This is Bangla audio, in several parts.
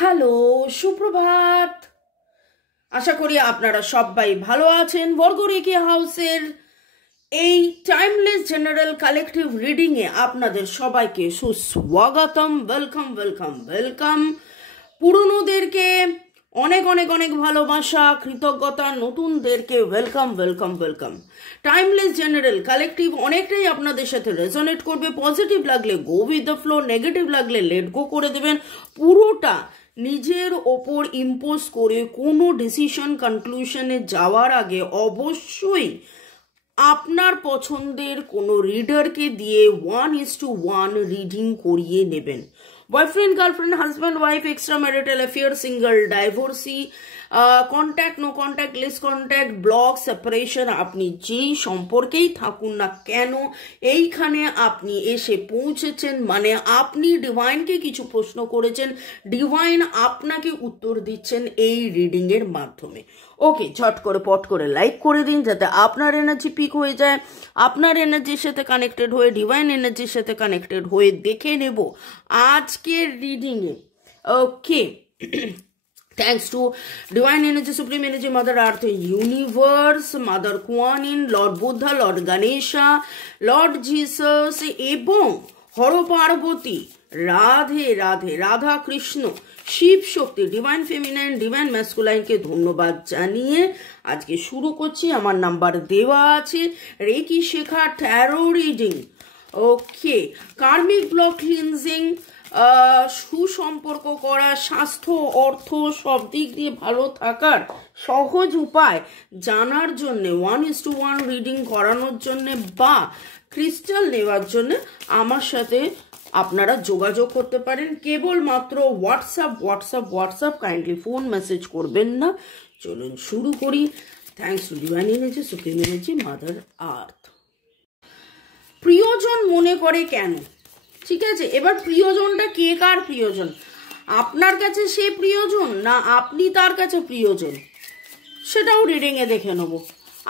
হ্যালো, সুপ্রভাত। আশা করি আপনারা সবাই ভালো আছেন। বর্গরেখি হাউসের এই timeless general collective reading a আপনাদের সবাইকে সুস্বাগতম। Welcome welcome welcome. পুরনোদেরকে অনেক অনেক অনেক ভালোবাসা, কৃতজ্ঞতা। নতুনদেরকে welcome welcome welcome. Timeless general collective অনেকটাই আপনাদের সাথে রেজোনেট করবে। পজিটিভ লাগলে go with the flow, negative লাগলে লেট গো করে দেবেন। পুরোটা নিজের ওপর ইম্পোজ করে কোনো ডিসিশন কনক্লুশনে যাওয়ার আগে অবশ্যই আপনার পছন্দের কোনো রিডারকে দিয়ে 1:1 রিডিং করিয়ে নেবেন। Boyfriend, girlfriend, husband, wife, extra marital affair, single, divorcee, contact, no contact, less contact, block, separation, আপনি যেই সম্পর্কেই থাকুন না কেন এইখানে আপনি এসে পৌঁছেছেন, মানে আপনি ডিভাইনকে কিছু প্রশ্ন করেছেন, ডিভাইন আপনাকে উত্তর দিচ্ছেন এই রিডিং এর মাধ্যমে। ওকে, ঝট করে পট করে লাইক করে দিন যাতে আপনার এনার্জি পিক হয়ে যায়। আপনার এনার্জির সাথে কানেক্টেড হয়ে, ডিভাইন এনার্জির সাথে কানেক্টেড হয়ে দেখে নেব আজকের রিডিংয়ে। ওকে, thanks to divine energy, supreme energy, mother earth, universe, mother Kuan Yin, lord Buddha, lord Ganesha, lord Jesus এবং হর পার্বতী, রাধে রাধে, রাধা কৃষ্ণ, শিব শক্তি, ডিভাইন ফেমিনাইন, ডিভাইন ম্যাসকুলাইনকে ধন্যবাদ জানিয়ে আজকে শুরু করছি। আমার নাম্বার দেওয়া আছে। রেকি শেখা, ট্যারো রিডিং। ওকে, কার্মিক ব্লক ক্লিনজিং, সুসম্পর্ক করা, স্বাস্থ্য, অর্থ সব দিক দিয়ে ভালো থাকার সহজ উপায় জানার জন্য 1:1 রিডিং করানোর জন্য বা ক্রিস্টাল নেওয়ার জন্য আমার সাথে আপনারা যোগাযোগ করতে পারেন। কেবলমাত্র হোয়াটসঅ্যাপ, কাইন্ডলি ফোন মেসেজ করবেন না। চলুন শুরু করি। Thanks to divine energy, supreme energy, mother earth. প্রিয়জন মনে করে কেন? ঠিক আছে, এবার প্রিয়জনটা কে কার প্রিয়জন? আপনার কাছে সে প্রিয়জন না আপনি তার কাছে প্রিয়জন, সেটাও রিডিংয়ে দেখে নেব।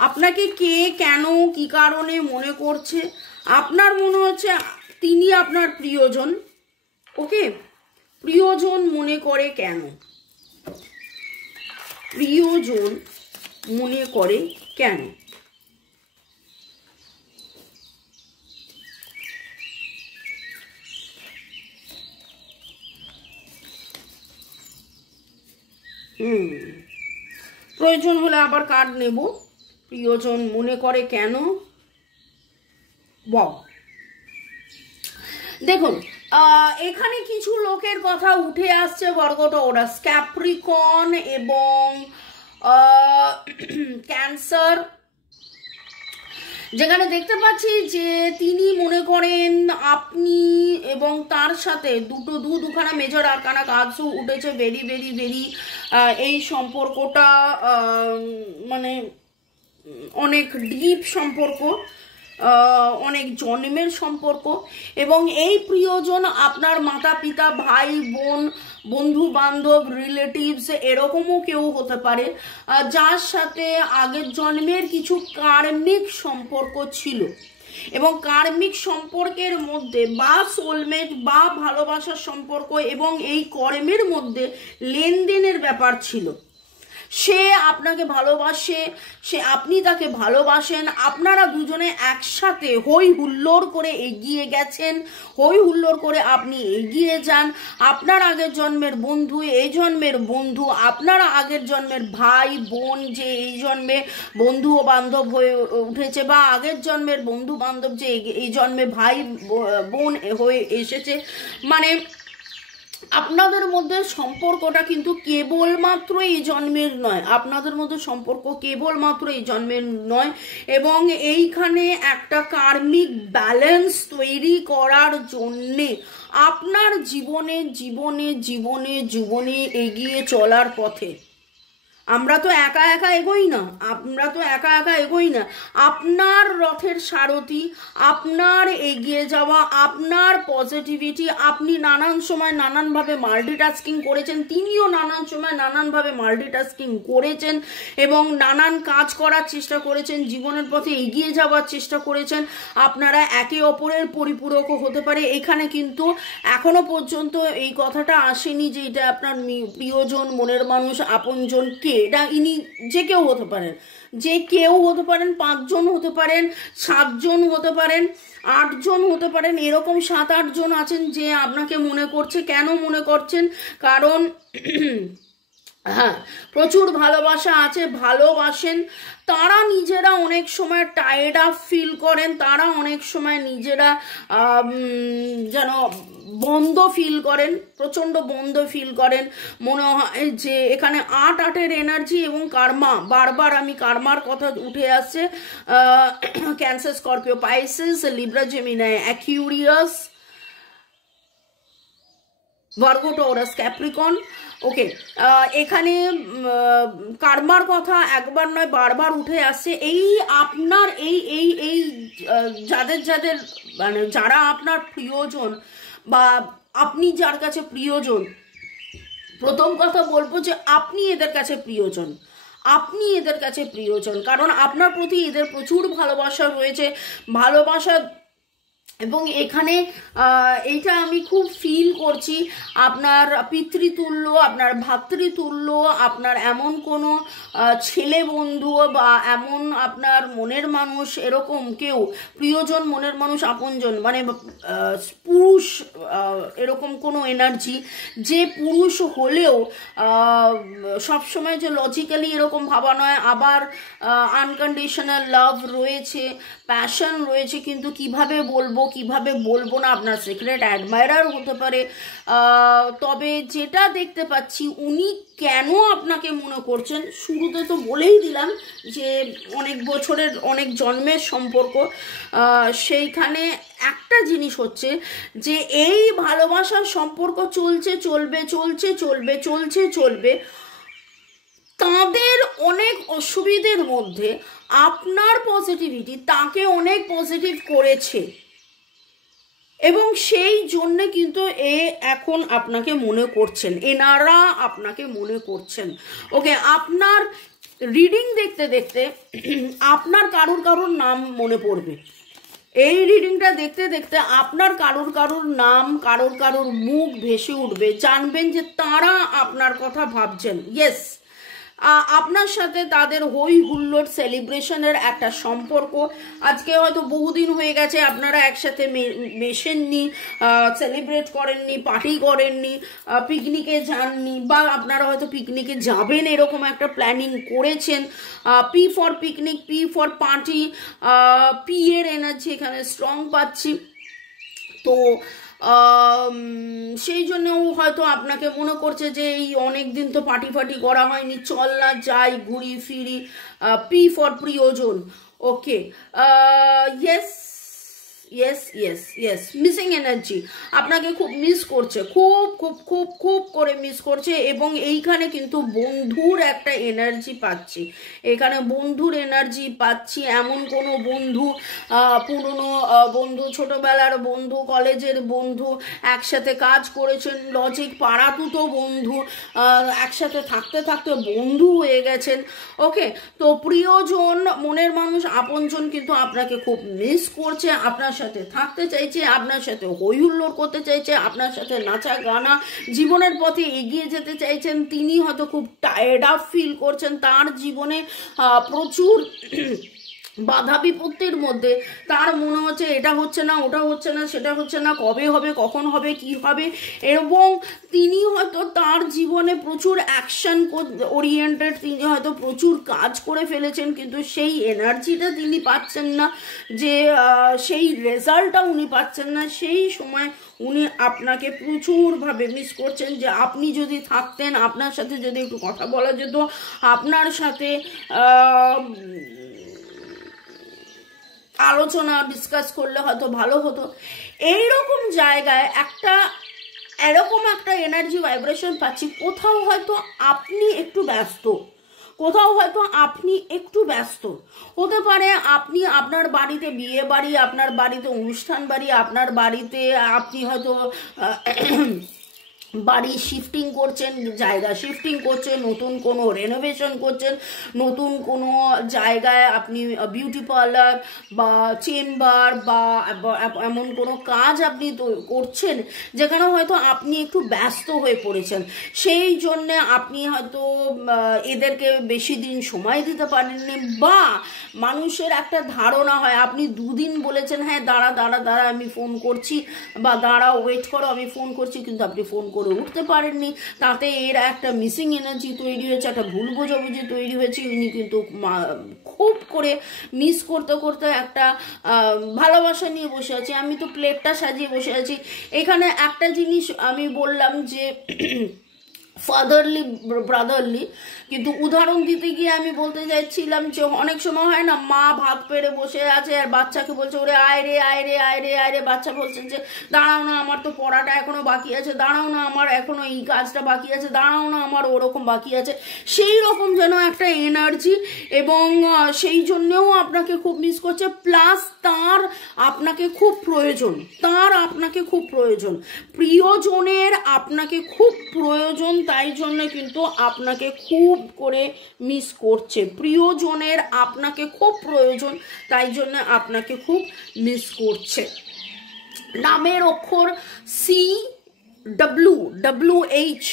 আপনাকে কে কেন কি কারণে মনে করছে, আপনার মনে হচ্ছে তিনি আপনার প্রিয়জন। ওকে, প্রিয়জন মনে করে কেন? প্রিয়জন মনে করে কেন? প্রয়োজন হলে আবার কার্ড নেব। প্রিয়জন মনে করে কেন? দেখুন, এখানে কিছু লোকের কথা উঠে আসছে বর্গটা ওরা ক্যাপ্রিকন এবং ক্যান্সার, যেখানে দেখতে পাচ্ছি যে তিনি মনে করেন আপনি এবং তার সাথে দুখানা মেজর আরকানা কাজও উঠেছে। ভেরি ভেরি ভেরি এই সম্পর্কটা মানে অনেক ডিপ সম্পর্ক, অনেক জন্মের সম্পর্ক, এবং এই প্রিয়জন আপনার মাতা পিতা, ভাই বোন, বন্ধু বান্ধব, রিলেটিভস এরকমও কেউ হতে পারে যার সাথে আগের জন্মের কিছু কার্মিক সম্পর্ক ছিল, এবং কার্মিক সম্পর্কের মধ্যে বা সোলমেট বা ভালোবাসার সম্পর্ক এবং এই কর্মের মধ্যে লেনদেনের ব্যাপার ছিল। সে আপনাকে ভালোবাসে, আপনি তাকে ভালোবাসেন, আপনারা দুজনে একসাথে হই হুল্লোড় করে এগিয়ে গেছেন, হই হুল্লোড় করে আপনি এগিয়ে যান। আপনার আগের জন্মের বন্ধু, এই জন্মের বন্ধু, আপনারা আগের জন্মের ভাই বোন যে এই জন্মে বন্ধু ও বান্ধব হয়ে উঠেছে, বা আগের জন্মের বন্ধু বান্ধব যে এই জন্মে ভাই বোন হয়ে এসেছে। মানে আপনাদের মধ্যে সম্পর্কটা কিন্তু কেবলমাত্র এই জন্মের নয়, আপনাদের মধ্যে সম্পর্ক কেবলমাত্র এই জন্মের নয়, এবং এইখানে একটা কার্মিক ব্যালেন্স তৈরি করার জন্যে আপনার জীবনে জীবনে জীবনে জীবনে এগিয়ে চলার পথে আমরা তো একা একা এগোই না, আপনার রথের সারথি, আপনার এগিয়ে যাওয়া, আপনার পজিটিভিটি, আপনি নানান সময় নানানভাবে মাল্টিটাস্কিং করেছেন, তিনিও নানান সময় নানানভাবে মাল্টিটাস্কিং করেছেন এবং নানান কাজ করার চেষ্টা করেছেন, জীবনের পথে এগিয়ে যাওয়ার চেষ্টা করেছেন। আপনারা একে অপরের পরিপূরকও হতে পারে। এখানে কিন্তু এখনো পর্যন্ত এই কথাটা আসেনি যে এটা আপনার প্রিয়জন, মনের মানুষ, আপনজন কে, এটা ইনি যে কেউ হতে পারেন, 5 জন হতে পারেন, 7 জন হতে পারেন, 8 জন হতে পারেন, এরকম 7-8 জন আছেন যে আপনাকে মনে করছে। কেন মনে করছেন? কারণ হ্যাঁ, প্রচুর ভালোবাসা আছে, ভালোবাসেন। তারা নিজেরা অনেক সময় টায়ার্ড আপ ফিল করেন, তারা অনেক সময় নিজেরা যেন বন্ধ ফিল করেন, প্রচণ্ড বন্ধ ফিল করেন। মনে হয় যে এখানে 8-8-এর এনার্জি এবং কার্মা, বারবার আমি কার্মার কথা উঠে আসছে। Cancer, Scorpio, Pisces, Libra, Gemini, Aquarius, Virgo, Taurus, Capricorn. Okay, এখানে কার্মার কথা একবার নয় বারবার উঠে আসছে। এই আপনার এই যাদের মানে যারা আপনার প্রিয়জন বা আপনি যার কাছে প্রিয়জন, প্রথম কথা বলবো যে আপনি এদের কাছে প্রিয়জন, কারণ আপনার প্রতি এদের প্রচুর ভালোবাসা রয়েছে, ভালোবাসা। এবং এখানে এইটা আমি খুব ফিল করছি, আপনার পিতৃতুল্য, আপনার ভাতৃতুল্য, আপনার এমন কোনো ছেলে বন্ধু বা এমন আপনার মনের মানুষ, এরকম কেউ প্রিয়জন, মনের মানুষ, আপনজন, মানে পুরুষ, এরকম কোনো এনার্জি, যে পুরুষ হলেও সবসময় যে লজিক্যালি এরকম ভাবা নয়, আবার আনকন্ডিশনাল লাভ রয়েছে, প্যাশন রয়েছে, কিন্তু কিভাবে বলবো না, আপনার সিক্রেট অ্যাডমায়ারার হতে পারে। তবে যেটা দেখতে পাচ্ছি, উনি কেন আপনাকে মনে করছেন, শুরুতে তো বলেই দিলাম যে অনেক বছরের, অনেক জন্মের সম্পর্ক। সেইখানে একটা জিনিস হচ্ছে যে এই ভালোবাসার সম্পর্ক চলবে, তাদের অনেক অসুবিধের মধ্যে আপনার পজিটিভিটি তাকে অনেক পজিটিভ করেছে এবং সেই জন্যে কিন্তু এখন আপনাকে মনে করছেন, এনারা আপনাকে মনে করছেন। ওকে, আপনার রিডিং দেখতে দেখতে আপনার কারুর নাম মনে পড়বে। এই রিডিংটা দেখতে দেখতে আপনার কারুর নাম, কারুর মুখ ভেসে উঠবে, জানবেন যে তারা আপনার কথা ভাবছেন। ইয়েস, আপনার সাথে তাদের হই হুল্লোড় সেলিব্রেশনের একটা সম্পর্ক। আজকে হয়তো বহুদিন হয়ে গেছে আপনারা একসাথে মেশেননি, সেলিব্রেট করেননি, পার্টি করেননি, পিকনিকে যাননি, বা আপনারা হয়তো পিকনিকে যাবেন এরকম একটা প্ল্যানিং করেছেন। P for picnic, P for party, P এর এনার্জি এখানে স্ট্রং পাচ্ছি। তো সেই জন্যও হয়তো আপনাকে মনে করছে যে এই অনেক দিন তো পার্টি করা হয়নি, চল না যাই, ঘুরি ফিরি। পি ফর প্রিয়জন। ওকে, ইয়েস, মিসিং এনার্জি, আপনাকে খুব মিস করছে, খুব করে মিস করছে। এবং এইখানে কিন্তু বন্ধুর একটা এনার্জি পাচ্ছি, এমন কোনো বন্ধু, পুরনো বন্ধু, ছোটবেলার বন্ধু, কলেজের বন্ধু, একসাথে কাজ করেছেন, লজিক পাড়াতুতো বন্ধু, একসাথে থাকতে বন্ধু হয়ে গেছেন। ওকে, তো প্রিয়জন, মনের মানুষ, আপনজন কিন্তু আপনাকে খুব মিস করছে, আপনার সাথে থাকতে চাইছে, আপনার সাথে হই হুল্লোড় করতে চাইছে, আপনার সাথে নাচা গানা, জীবনের পথে এগিয়ে যেতে চাইছেন। তিনি হয়তো খুব টায়ার্ড আপ ফিল করছেন, তার জীবনে প্রচুর বাধা বিপত্তির মধ্যে তার মনে হচ্ছে এটা হচ্ছে না, ওটা হচ্ছে না, সেটা হচ্ছে না, কবে হবে, কখন হবে, কি হবে। এবং তিনি হয়তো তার জীবনে প্রচুর অ্যাকশন ওরিয়েন্টেড, তিনি হয়তো প্রচুর কাজ করে ফেলেছেন, কিন্তু সেই এনার্জিটা তিনি পাচ্ছেন না, যে সেই রেজাল্টটা উনি পাচ্ছেন না। সেই সময় উনি আপনাকে প্রচুরভাবে মিস করছেন, যে আপনি যদি থাকতেন, আপনার সাথে যদি একটু কথা বলা যেত, আপনার সাথে আলোচনা ডিসকাস করলে হয়তো ভালো হতো। এইরকম জায়গায় এরকম একটা এনার্জি ভাইব্রেশন পাচ্ছি। কোথাও হয়তো আপনি একটু ব্যস্ত, কোথাও হয়তো আপনি একটু ব্যস্ত হতে পারে, আপনি আপনার বাড়িতে বিয়ে বাড়ি, আপনার বাড়িতে অনুষ্ঠান বাড়ি, আপনার বাড়িতে আপনি হয়তো বাড়ি শিফটিং করছেন, জায়গা শিফটিং করছেন, নতুন কোনো রেনোভেশন করছেন, নতুন কোনো জায়গায় আপনি বিউটি পার্লার বা চেম্বার বা এমন কোনো কাজ আপনি করছেন যেখানে হয়তো আপনি একটু ব্যস্ত হয়ে পড়েছেন, সেই জন্যে আপনি হয়তো এদেরকে বেশি দিন সময় দিতে পারেননি, বা মানুষের একটা ধারণা হয় আপনি দুদিন বলেছেন হ্যাঁ দাঁড়া দাঁড়া দাঁড়া আমি ফোন করছি, বা দাঁড়া ওয়েট করো আমি ফোন করছি, কিন্তু আপনি ফোন করে উঠতে পারেননি, তাতে এর একটা মিসিং এনার্জি তৈরি হয়েছে, একটা ভুল বোঝাবুঝি তৈরি হয়েছে, উনি কিন্তু খুব করে মিস করতে করতে একটা ভালোবাসা নিয়ে বসে আছে, আমি তো প্লেটটা সাজিয়ে বসে আছি। এখানে একটা জিনিস আমি বললাম যে ফাদারলি ব্রাদারলি, কিন্তু উদাহরণ দিতে গিয়ে আমি বলতে চাইছিলাম যে অনেক সময় হয় না মা ভাত পেড়ে বসে আছে আর বাচ্চাকে বলছে ওরে আয় রে আয় রে আয় রে আয় রে, বাচ্চা বলছে যে দাঁড়াও না আমার তো পড়াটা এখনো বাকি আছে, দাঁড়াও না আমার এখনো এই কাজটা বাকি আছে, দাঁড়াও না আমার ওরকম বাকি আছে, সেই রকম যেন একটা এনার্জি, এবং সেই জন্যেও আপনাকে খুব মিস করছে, প্লাস তার আপনাকে খুব প্রয়োজন, তার আপনাকে খুব প্রয়োজন, প্রিয়জনের আপনাকে খুব প্রয়োজন, তাই জন্য কিন্তু আপনাকে খুব করে মিস করছে, প্রিয়জনের আপনাকে খুব প্রয়োজন, তাই জন্য আপনাকে খুব মিস করছে। নামের অক্ষর C W W H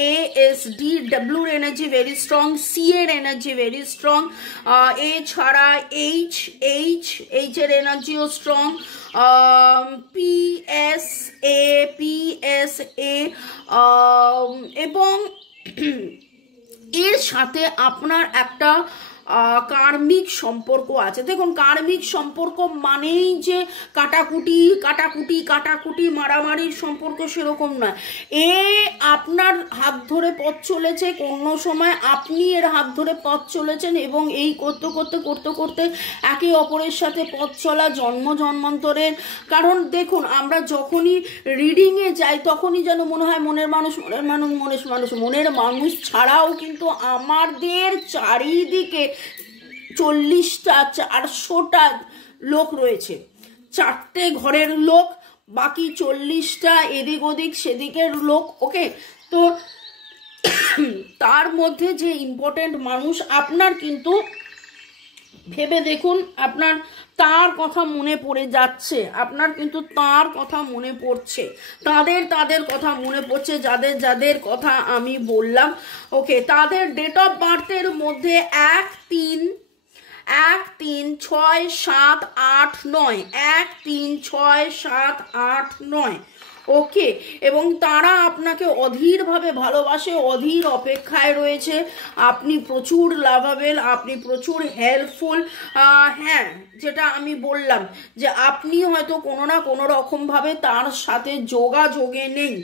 A S D ডব্লিউর এনার্জি ভেরি স্ট্রং, সি এর এনার্জি ভেরি স্ট্রং, এ ছাড়া এইচ এর এনার্জিও স্ট্রং, পি এস এ এবং এর সাথে আপনার একটা কার্মিক সম্পর্ক আছে। দেখুন কার্মিক সম্পর্ক মানেই যে কাটাকুটি মারামারির সম্পর্ক সেরকম নয়, এ আপনার হাত ধরে পথ চলেছে, কোনো সময় আপনি এর হাত ধরে পথ চলেছেন, এবং এই করতে করতে একে অপরের সাথে পথ চলা জন্মান্তরের। কারণ দেখুন আমরা যখনই রিডিংয়ে যাই তখনই যেন মনে হয় মনের মানুষ ছাড়াও কিন্তু আমাদের চারিদিকে 40টা 400টা লোক রয়েছে, 4টে ঘরের লোক, বাকি 40টা এদিক ওদিক সেদিকের লোক। ওকে, তো তার মধ্যে যে ইম্পর্টেন্ট মানুষ আপনার, কিন্তু ভেবে দেখুন আপনার তার কথা মনে পড়ে যাচ্ছে, আপনার কিন্তু তার কথা মনে পড়ছে, তাদের কথা মনে পড়ছে, যাদের কথা আমি বললাম। ওকে, তাদের ডেট অফ বার্থের মধ্যে 1, 3, 6, 7, 8, 9, 1, 3, 6, 7, 8, 9। ওকে, এবং তারা আপনাকে অধীরভাবে ভালোবাসে, অধীর অপেক্ষায় রয়েছে, আপনি প্রচুর লাভাবেল, আপনি প্রচুর হেল্পফুল। হ্যাঁ, যেটা আমি বললাম যে আপনি হয়তো কোনো না কোনো রকমভাবে তার সাথে যোগাযোগে নেই,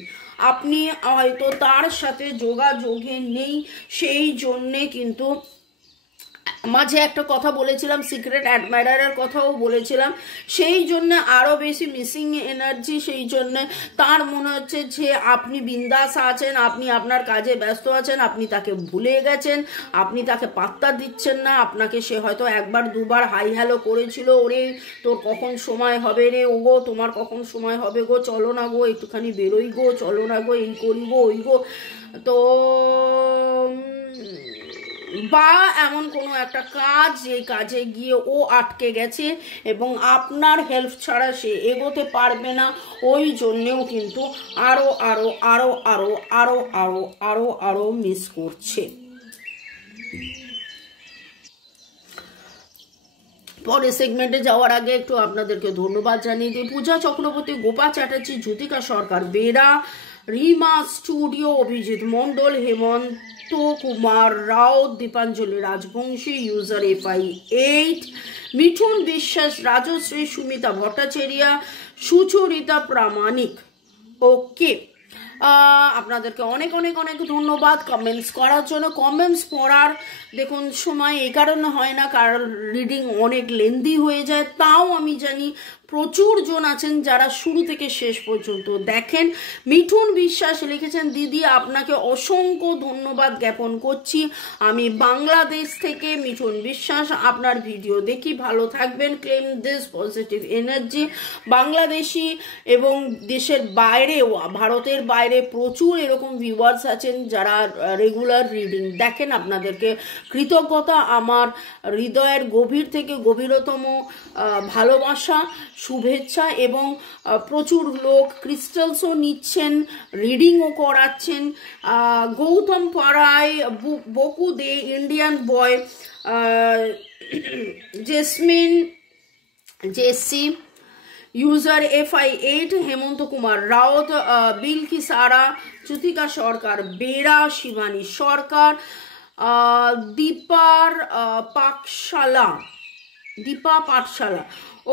আপনি হয়তো তার সাথে যোগাযোগে নেই, সেই জন্যে কিন্তু মাঝে একটা কথা বলেছিলাম, সিক্রেট অ্যাডমায়ারের কথাও বলেছিলাম, সেই জন্য আরও বেশি মিসিং এনার্জি, সেই জন্য তার মনে হচ্ছে যে আপনি বিন্দাস আছেন, আপনি আপনার কাজে ব্যস্ত আছেন, আপনি তাকে ভুলে গেছেন, আপনি তাকে পাত্তা দিচ্ছেন না, আপনাকে সে হয়তো একবার দুবার হাই হ্যালো করেছিল, ওরে তোর কখন সময় হবে রে, ও গো তোমার কখন সময় হবে গো, চলো না গো একটুখানি বেরোই গো, চলো না গো এই করি গো ওই গো, তো বা এমন কোনো একটা কাজ যে কাজে গিয়ে ও আটকে গেছে এবং আপনার হেল্প ছাড়া সে এগোতে পারবে না, ওই জন্যেও কিন্তু আরো মিস করছে। পরের সেগমেন্টে যাওয়ার আগে একটু আপনাদেরকে ধন্যবাদ জানিয়ে দিই। পূজা চক্রবর্তী, গোপা চ্যাটার্জি, জ্যোতিকা সরকার, বেরা, রিমা স্টুডিও, অভিজিৎ মন্ডল, হেমন্ত কুমার রাও, দীপাঞ্জলি রাজবংশী, ইউজার FI8, মিঠুন বিশ্বাস, রাজশ্রী, সুমিতা ভট্টাচার্য, সুচরিতা প্রামাণিক। ওকে, আপনাদেরকে অনেক অনেক অনেক ধন্যবাদ কমেন্টস করার জন্য। কমেন্টস পড়ার দেখুন সময় এই কারণে হয় না, কারণ রিডিং অনেক লেন্দি হয়ে যায়, তাও আমি জানি প্রচুর জন আছেন যারা শুরু থেকে শেষ পর্যন্ত দেখেন। মিঠুন বিশ্বাস লিখেছেন, দিদি আপনাকে অসংখ্য ধন্যবাদ জ্ঞাপন করছি, আমি বাংলাদেশ থেকে মিঠুন বিশ্বাস আপনার ভিডিও দেখি, ভালো থাকবেন, claim this positive energy. Bangladeshi এবং দেশের বাইরেও, ভারতের বাইরে প্রচুর এরকম ভিউয়ার্স আছেন যারা রেগুলার রিডিং দেখেন, আপনাদেরকে কৃতজ্ঞতা, আমার হৃদয়ের গভীর থেকে গভীরতম ভালোবাসা, শুভেচ্ছা। এবং প্রচুর লোক ক্রিস্টালসও নিচ্ছেন, রিডিংও করাচ্ছেন। গৌতম পাড়ায়, বকু দে, ইন্ডিয়ান বয়, জেসমিন জেসি, ইউজার FI8, হেমন্ত কুমার রাউত, বিলকি সারা, চ্যুতিকা সরকার বেরা, শিবানী সরকার, দীপা পাঠশালা,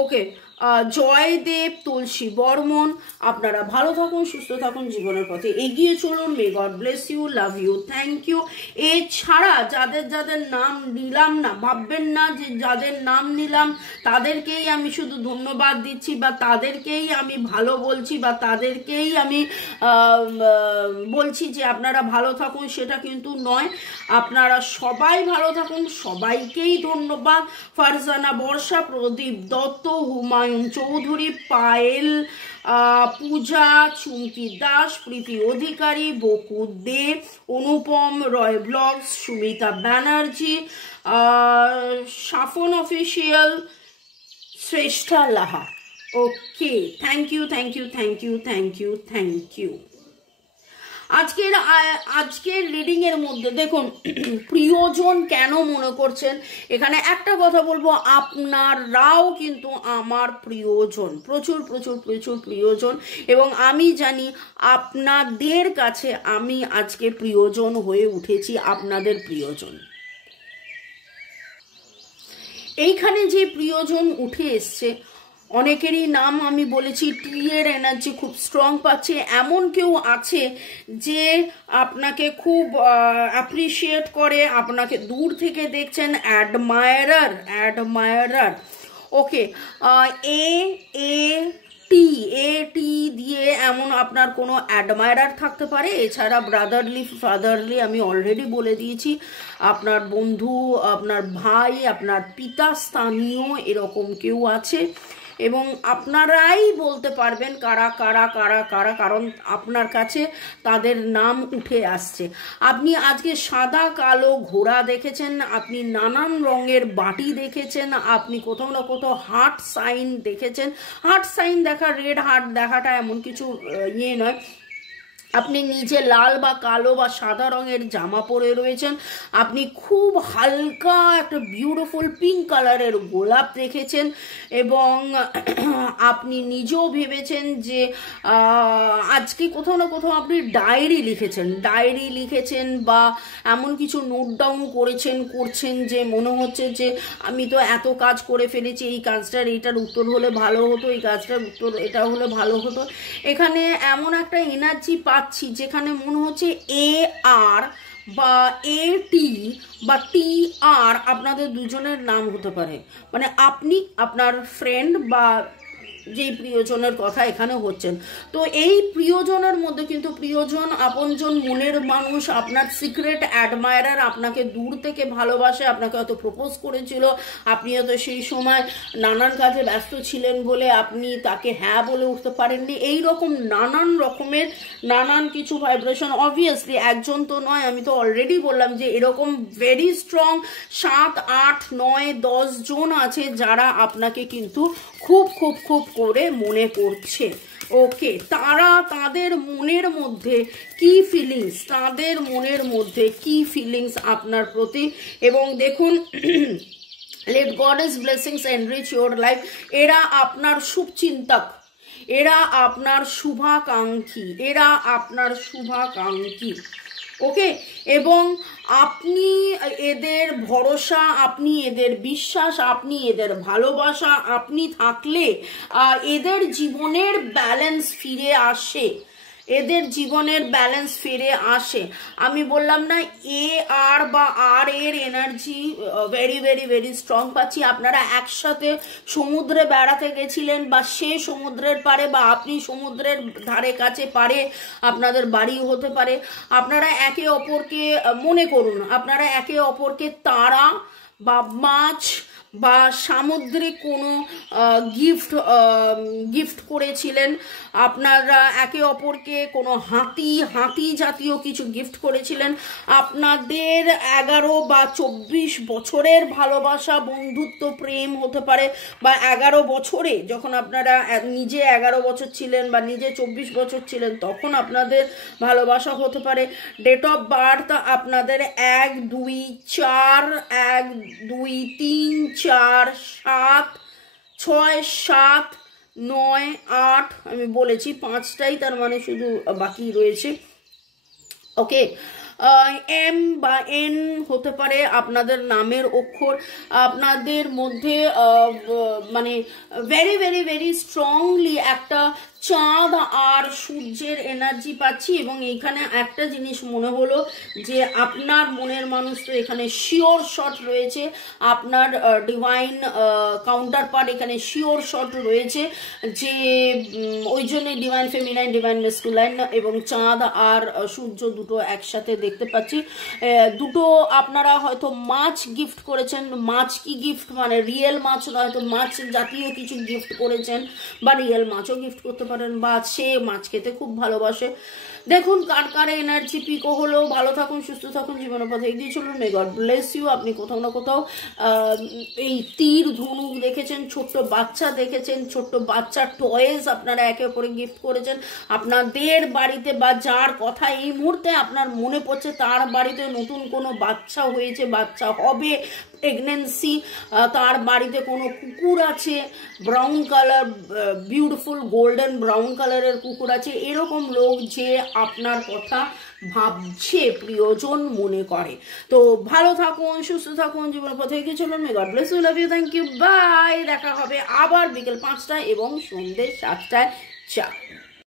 ওকে, জয়দেব, তুলসী বর্মন। আপনারা ভালো থাকুন, সুস্থ থাকুন, জীবনের পথে এগিয়ে চলুন। May God bless you, love you, thank you. এছাড়া যাদের যাদের নাম নিলাম না, ভাববেন না যে যাদের নাম নিলাম তাদেরকেই আমি শুধু ধন্যবাদ দিচ্ছি বা তাদেরকেই আমি ভালো বলছি বা তাদেরকেই আমি বলছি যে আপনারা ভালো থাকুন, সেটা কিন্তু নয়। আপনারা সবাই ভালো থাকুন, সবাইকেই ধন্যবাদ। Farzana Barsha, Pradip Dutta, Humayun Chowdhury, Payel, Puja, Chumki Das, Preeti Adhikari, Boku De, Anupam Roy blogs, Sumita Banerjee, Safon official, Shreshtha Laha. Okay, thank you, thank you, thank you, thank you, thank you. আজকের রিডিং এর মধ্যে দেখুন, প্রিয়জন কেন মনে করছেন, এখানে একটা কথা বলবো, আপনারাও কিন্তু আমার প্রিয়জন, প্রচুর প্রচুর প্রচুর প্রিয়জন, এবং আমি জানি আপনাদের কাছে আমি আজকে প্রিয়জন হয়ে উঠেছি, আপনাদের প্রিয়জন। এইখানে যে প্রিয়জন উঠে এসছে, অনেকেরই নাম আমি বলেছি, টি এর এনার্জি খুব স্ট্রং পাচ্ছে। এমন কেউ আছে যে আপনাকে খুব অ্যাপ্রিসিয়েট করে, আপনাকে দূর থেকে দেখছেন, অ্যাডমায়ারার। ওকে, টি দিয়ে এমন আপনার কোনো অ্যাডমায়ারার থাকতে পারে। এছাড়া ব্রাদারলি, ফাদারলি আমি অলরেডি বলে দিয়েছি, আপনার বন্ধু, আপনার ভাই, আপনার পিতা স্থানীয় এরকম কেউ আছে, এবং আপনারাই বলতে পারবেন কারা কারা কারা কারা, কারণ আপনার কাছে তাদের নাম উঠে আসছে। আপনি আজকে সাদা কালো ঘোড়া দেখেছেন, আপনি নানান রঙের বাটি দেখেছেন, আপনি কোথাও না কোথাও হার্ট সাইন দেখেছেন। হার্ট সাইন দেখা, রেড হার্ট দেখাটা এমন কিছু ইয়ে নয়। আপনি নিজে লাল বা কালো বা সাদা রঙের জামা পরে রয়েছেন, আপনি খুব হালকা একটা বিউটিফুল পিঙ্ক কালারের গোলাপ দেখেছেন, এবং আপনি নিজেও ভেবেছেন যে আজকে কোথাও না কোথাও আপনি ডায়েরি লিখেছেন বা এমন কিছু নোট ডাউন করছেন যে মনে হচ্ছে যে আমি তো এত কাজ করে ফেলেছি, এই কাজটার এইটার উত্তর হলে ভালো হতো, এই কাজটার উত্তর এটা হলে ভালো হতো। এখানে এমন একটা এনার্জি পাচ্ছি যেখানে মনে হচ্ছে AR বা AT বা TR আপনাদের দুজনের নাম হতে পারে, মানে আপনি আপনার ফ্রেন্ড বা যেই প্রিয়জনের কথা এখানে হচ্ছেন। তো এই প্রিয়জনের মধ্যে কিন্তু প্রিয়জন, আপনজন, মনের মানুষ, আপনার সিক্রেট অ্যাডমায়ারার, আপনাকে দূর থেকে ভালোবাসে, আপনাকে হয়তো প্রপোজ করেছিল, আপনি হয়তো সেই সময় নানান কাজে ব্যস্ত ছিলেন বলে আপনি তাকে হ্যাঁ বলে উঠতে পারেননি। এই রকম নানান রকমের নানান কিছু ভাইব্রেশন, অবভিয়াসলি একজন তো নয়, আমি তো অলরেডি বললাম যে এরকম ভেরি স্ট্রং 7, 8, 9, 10 জন আছে যারা আপনাকে কিন্তু খুব খুব খুব করে মনে করছে। ওকে, তাদের মনের মধ্যে কি ফিলিংস আপনার প্রতি, এবং দেখুন let God's blessings enrich your life। এরা আপনার শুভচিন্তক, এরা আপনার শুভাকাঙ্ক্ষী, ওকে, এবং আপনি এদের ভরসা, আপনি এদের বিশ্বাস, আপনি এদের ভালোবাসা, আপনি থাকলে এদের জীবনের ব্যালেন্স ফিরে আসে, এদের জীবনের ব্যালেন্স ফিরে আসে। আমি বললাম না এ আর বা আর এর energy very very very strong পাচ্ছি। আপনারা একসাথে সমুদ্রে বেড়াতে গেছিলেন, বা সে সমুদ্রের পারে বা আপনি সমুদ্রের ধারে কাছে পারে আপনাদের বাড়ি হতে পারে। আপনারা একে অপরকে মনে করুন, আপনারা একে অপরকে তারা বা মাছ বা সামুদ্রিক কোনো গিফট করেছিলেন। আপনারা একে অপরকে কোনো হাতি জাতীয় কিছু গিফট করেছিলেন। আপনাদের 11 বা 24 বছরের ভালোবাসা, বন্ধুত্ব, প্রেম হতে পারে, বা 11 বছরে যখন আপনারা নিজে 11 বছর ছিলেন বা নিজে 24 বছর ছিলেন তখন আপনাদের ভালোবাসা হতে পারে। ডেট অফ বার্থ আপনাদের 1, 2, 4, 1, 2, 3, 4, 7, 6, 7, 9, 8, আমি বলেছি 5টাই, তার মানে শুধু বাকি রয়েছে। ওকে, এম বা এন হতে পারে আপনাদের নামের অক্ষর। আপনাদের মধ্যে মানে ভেরি ভেরি ভেরি স্ট্রংলি একটা চাঁদ আর সূর্যের এনার্জি পাচ্ছি। এবং এইখানে একটা জিনিস মনে হলো যে আপনার মনের মানুষ তো এখানে শিওর শট রয়েছে, আপনার ডিভাইন কাউন্টার পার্ট এখানে শিওর শট রয়েছে, যে ওই জন্যই ডিভাইন ফেমিনাইন, ডিভাইন মেসকুলাইন এবং চাঁদ আর সূর্য দুটো একসাথে দেখতে পাচ্ছি। দুটো আপনারা হয়তো মাছ গিফট করেছেন। মাছ কি গিফট, মানে রিয়েল মাছ নয়, হয়তো মাছ জাতীয় কিছু গিফট করেছেন, বা রিয়েল মাছও গিফট করতে পারেন, বা সে মাছ খেতে খুব ভালোবাসে। দেখুন কার কার এনার্জি পিকো হলো। ভালো থাকুন, সুস্থ থাকুন, জীবনের পথে এগিয়ে চলুন। May God bless you. আপনি কোথাও না কোথাও এই তীর ধনুক দেখেছেন, ছোট্ট বাচ্চা দেখেছেন, ছোট্ট বাচ্চার টয়েস আপনারা একে অপরে গিফট করেছেন। আপনাদের বাড়িতে বা যার কথা এই মুহূর্তে আপনার মনে পড়ছে তার বাড়িতে নতুন কোনো বাচ্চা হয়েছে, বাচ্চা হবে, প্রেগনেন্সি, তার বাড়িতে কোনো কুকুর আছে, brown colour, beautiful golden brown কালারের কুকুর আছে। এরকম লোক যে আপনার কথা ভাবছে, প্রিয়জন মনে করে। তো ভালো থাকুন, সুস্থ থাকুন, জীবনের পথে এগিয়ে চলুন। May God bless you, love you, thank you, bye. দেখা হবে আবার বিকেল 5টায় এবং সন্ধ্যে 7টায়। চা।